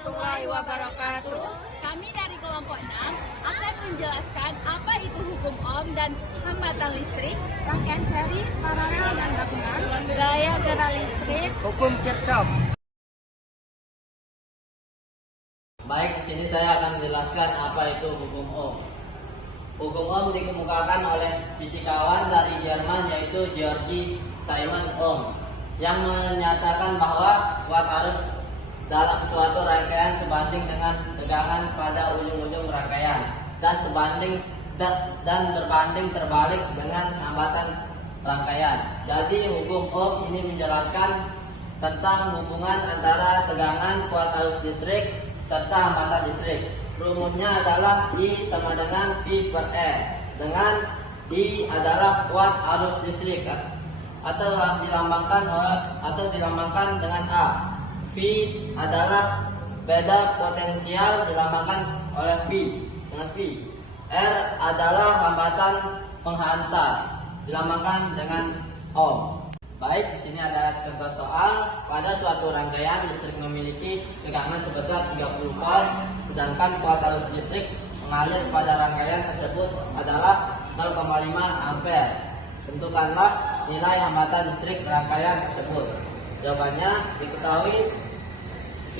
warahmatullahi wabarakatuh. Kami dari kelompok 6 akan menjelaskan apa itu hukum Ohm dan hambatan listrik, Rangkaian seri, paralel, dan gabungan. gaya gerak listrik. Hukum Kirchhoff. Baik, di sini saya akan menjelaskan apa itu hukum Ohm. Hukum Ohm dikemukakan oleh fisikawan dari Jerman yaitu Georgi Simon Ohm yang menyatakan bahwa kuat arus dalam suatu rangkaian sebanding dengan tegangan pada ujung-ujung rangkaian dan berbanding terbalik dengan hambatan rangkaian. Jadi hukum Ohm ini menjelaskan tentang hubungan antara tegangan kuat arus listrik serta hambatan listrik. Rumusnya adalah I sama dengan V per E, dengan I adalah kuat arus listrik atau dilambangkan dengan A. V adalah beda potensial dilambangkan oleh V dengan V. R adalah hambatan penghantar dilambangkan dengan Ohm. Baik, di sini ada contoh soal. Pada suatu rangkaian listrik memiliki tegangan sebesar 30 volt, sedangkan kuat arus listrik mengalir pada rangkaian tersebut adalah 0,5 ampere. Tentukanlah nilai hambatan listrik rangkaian tersebut. Jawabannya diketahui V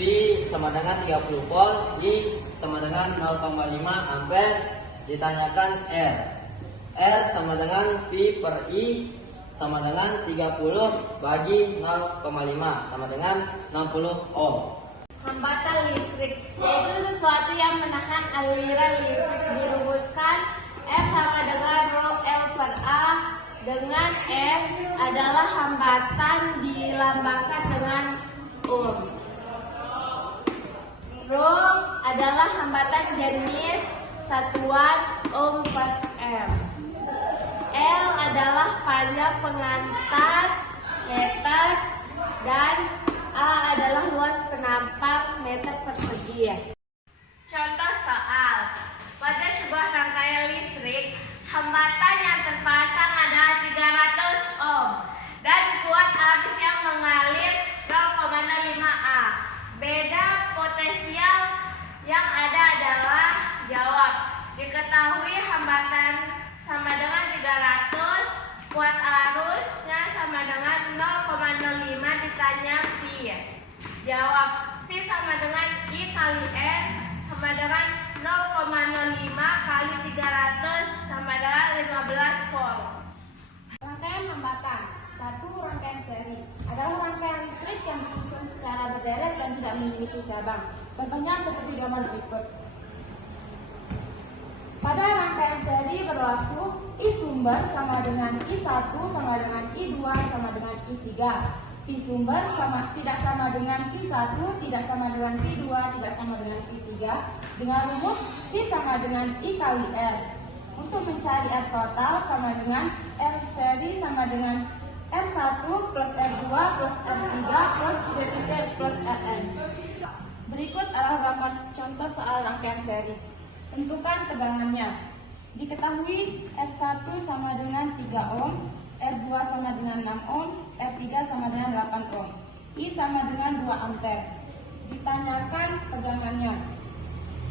sama dengan 30 volt, I sama dengan 0,5 ampere. Ditanyakan R. R sama dengan V per I sama dengan 30 bagi 0,5 sama dengan 60 ohm. Hambatan listrik yaitu sesuatu yang menahan aliran listrik. Dirumuskan F sama dengan rho L per A, dengan F adalah hambatan dilambangkan dengan ohm. Rho adalah hambatan jenis satuan ohm per M. L adalah panjang pengantar meter dan A adalah luas penampang meter persegi. Contoh soal. Pada sebuah rangkaian listrik, hambatan yang terpasang adalah 300 ohm dan kuat arus yang mengalir 0,05 A. Beda potensial yang ada adalah jawab. Diketahui hambatan sama dengan 300, kuat arusnya sama dengan 0,05 ditanya V. Jawab, V sama dengan I kali N sama dengan 0,05 kali 300 sama dengan 15 volt. Rangkaian hambatan. 1. Rangkaian seri adalah rangkaian listrik yang disusun secara berderet dan tidak memiliki cabang. Contohnya seperti gambar berikut. Pada rangkaian seri berlaku I sumber sama dengan I1 sama dengan I2 sama dengan I3. V sumber tidak sama dengan V1, tidak sama dengan V2, tidak sama dengan V3. Dengan rumus V sama dengan I kali R. Untuk mencari R total sama dengan R seri sama dengan R1 plus R2 plus R3 plus V3 plus Rn. Berikut adalah gambar contoh soal rangkaian seri. Tentukan tegangannya. Diketahui R1 sama dengan 3 ohm, R2 sama dengan 6 ohm, R3 sama dengan 8 ohm. I sama dengan 2 ampere. Ditanyakan tegangannya.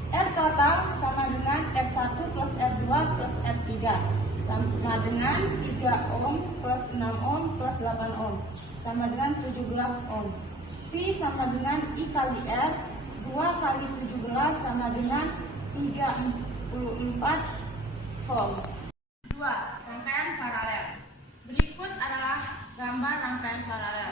R total sama dengan R1 plus R2 plus R3 sama dengan 3 ohm plus 6 ohm plus 8 ohm sama dengan 17 ohm. V sama dengan I kali R, 2 kali 17 sama dengan 34 volt. 2. Rangkaian paralel. Berikut adalah gambar rangkaian paralel.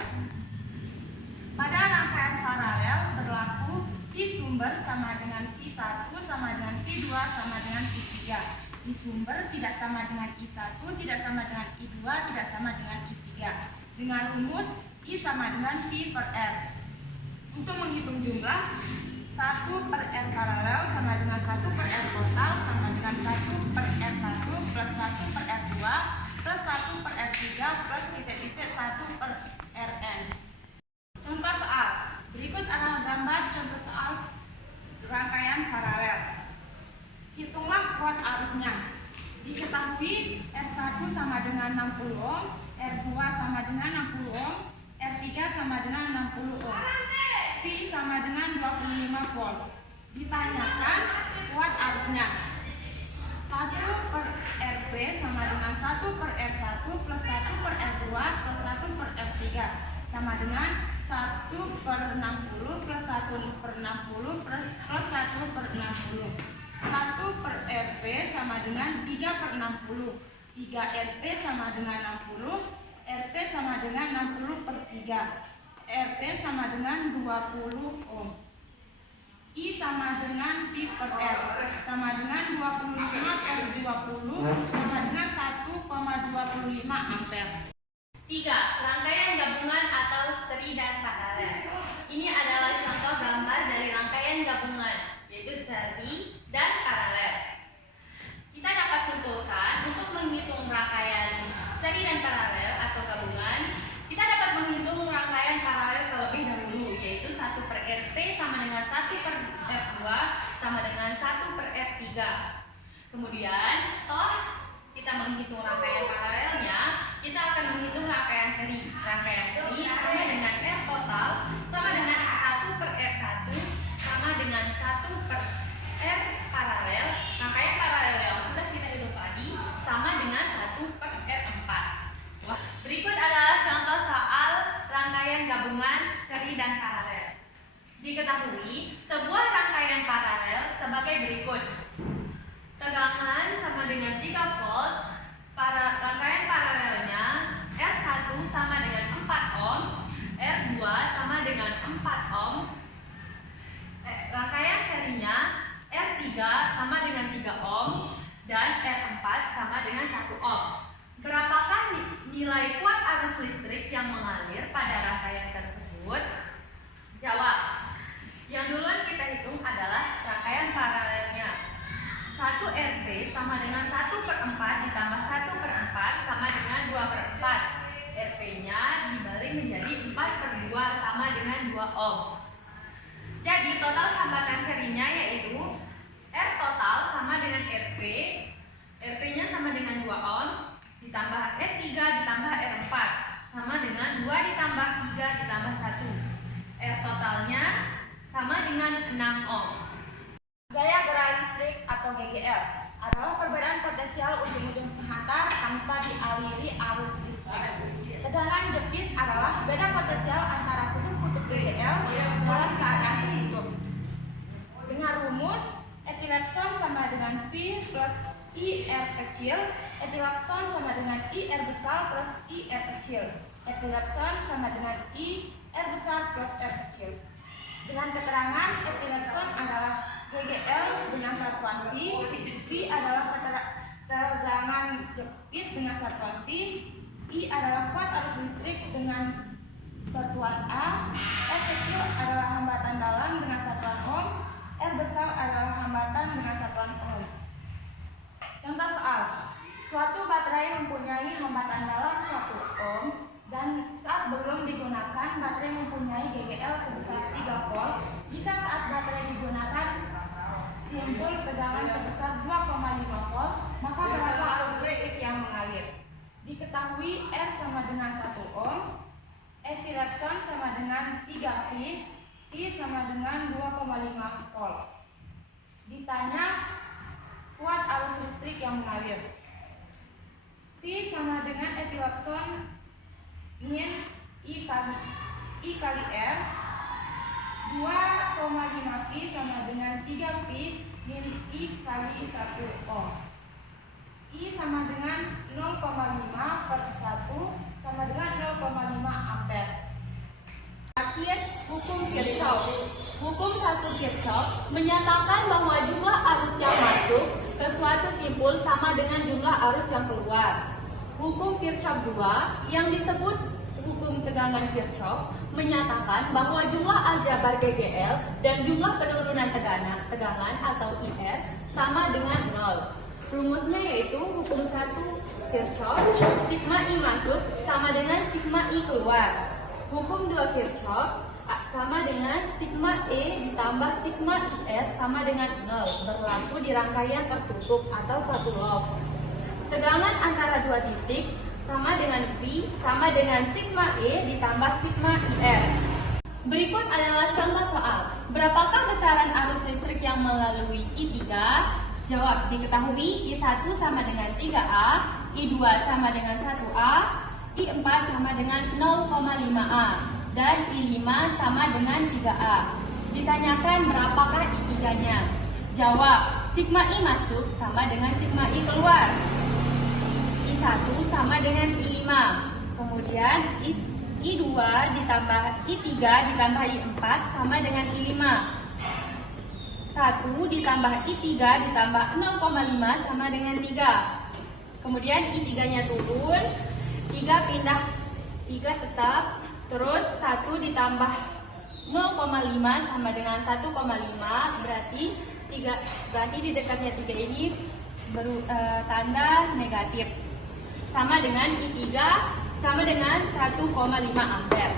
Pada rangkaian paralel berlaku I sumber sama dengan I1 sama dengan I2 sama dengan I3. I sumber tidak sama dengan I1, tidak sama dengan I2, tidak sama dengan I3. Dengan rumus I sama dengan V per R. Untuk menghitung jumlah, 1 per R paralel sama dengan 1 per R total sama dengan 1 per R1 plus 1 per R2 plus 1 per R3 plus titik-titik 1 per Rn. Contoh soal. Berikut adalah gambar contoh soal rangkaian paralel. Hitunglah kuat arusnya. Diketahui R1 sama dengan 60 ohm, R2 sama dengan 60 ohm, R3 sama dengan 60 ohm. V sama dengan 25 5 volt. Ditanyakan kuat arusnya. 1 per RP sama dengan 1 per R1 plus 1 per R2 plus 1 per R3 sama dengan 1 per 60 plus 1 per 60 plus 1 per 60. 1 per RP sama dengan 3 per 60. 3 RP sama dengan 60. RP sama dengan 60 per 3. RP sama dengan 20 ohm. I sama dengan P per R sama dengan 25 per 20 sama dengan 1,25 ampere. 3. Rangkaian gabungan atau seri dan paralel. Ini adalah contoh gambar dari rangkaian gabungan, yaitu seri dan paralel. Kita dapat simpulkan untuk menghitung rangkaian seri dan paralel atau gabungan, kita dapat menghitung rangkaian paralel terlebih dahulu, yaitu 1 per RT sama dengan 1 per R2 sama dengan 1 per R3. Kemudian setelah kita menghitung rangkaian paralelnya, kita akan menghitung rangkaian seri. Rangkaian seri sama dengan R total sama dengan 1 per R1 sama dengan 1 per R paralel. Rangkaian paralel yang sudah kita hitung tadi sama dengan 1 per R4. Berikut adalah contoh soal rangkaian gabungan seri dan paralel. Diketahui sebuah rangkaian paralel sebagai berikut. Tegangan sama dengan 3 volt, rangkaian paralelnya R1 sama dengan 4 ohm, R2 sama dengan 4 ohm, rangkaian serinya R3 sama dengan 3 ohm, dan R4 sama dengan 1 ohm. Berapakah nilai kuat arus listrik yang mengalir pada rangkaian tersebut? Jawab. Yang duluan kita hitung adalah rangkaian paralelnya. 1 RP sama dengan 1 per 4 ditambah 1 per 4 sama dengan 2 per 4. RP-nya dibalik menjadi 4 per 2 sama dengan 2 ohm. Jadi total hambatan serinya yaitu R total sama dengan RP. RP-nya sama dengan 2 ohm ditambah R3 ditambah R4 sama dengan 2 ditambah 3 ditambah 1. R totalnya sama dengan 6 ohm. Gaya gerak listrik atau GGL adalah perbedaan potensial ujung-ujung penghantar tanpa dialiri arus listrik. Tegangan jepit adalah beda potensial antara kutub-kutub GGL dalam keadaan tertutup. Dengan rumus epsilon sama dengan V plus IR kecil, epsilon sama dengan IR besar plus IR kecil, epsilon sama dengan IR besar plus R kecil. Dengan keterangan epsilon adalah GGL dengan satuan V, V adalah tegangan jepit dengan satuan V, I adalah kuat arus listrik dengan satuan A, R kecil adalah hambatan dalam dengan satuan ohm, R besar adalah hambatan dengan satuan ohm. Contoh soal, suatu baterai mempunyai hambatan dalam 1 ohm dan saat belum digunakan baterai mempunyai GGL sebesar 3 volt. Jika saat baterai digunakan timbul tegangan sebesar 2,5 volt, maka berapa arus listrik yang mengalir? Diketahui R sama dengan 1 ohm, epsilon sama dengan 3 V, V sama dengan 2,5 volt. Ditanya kuat arus listrik yang mengalir. V sama dengan epsilon min I kali R, 2,5 V sama dengan 3 V min I kali 1 ohm. I sama dengan 0,5 per 1 sama dengan 0,5 ampere. Terakhir, hukum Kirchhoff. Hukum 1 Kirchhoff menyatakan bahwa jumlah arus yang masuk ke suatu simpul sama dengan jumlah arus yang keluar. Hukum Kirchhoff 2 yang disebut hukum tegangan Kirchhoff menyatakan bahwa jumlah aljabar GGL dan jumlah penurunan tegangan atau IR sama dengan 0. Rumusnya yaitu hukum 1 Kirchhoff, sigma I masuk sama dengan sigma I keluar. Hukum 2 Kirchhoff sama dengan sigma E ditambah sigma IR sama dengan 0, berlaku di rangkaian tertutup atau satu loop. Tegangan antara dua titik sama dengan V sama dengan sigma E ditambah sigma IR. Berikut adalah contoh soal. Berapakah besaran arus listrik yang melalui I3? Jawab, diketahui I1 sama dengan 3A, I2 sama dengan 1A, I4 sama dengan 0,5A, dan I5 sama dengan 3A. Ditanyakan berapakah I3-nya? Jawab, sigma I masuk sama dengan sigma I keluar. I1 sama dengan I5. Kemudian I2 ditambah I3 ditambah I4 sama dengan I5. 1 ditambah I3 ditambah 0,5 sama dengan 3. Kemudian I3-nya turun, 3 pindah, 3 tetap, terus 1 ditambah 0,5 sama dengan 1,5, berarti di dekatnya 3 ini tanda negatif. Sama dengan I3 sama dengan 1,5 ampere.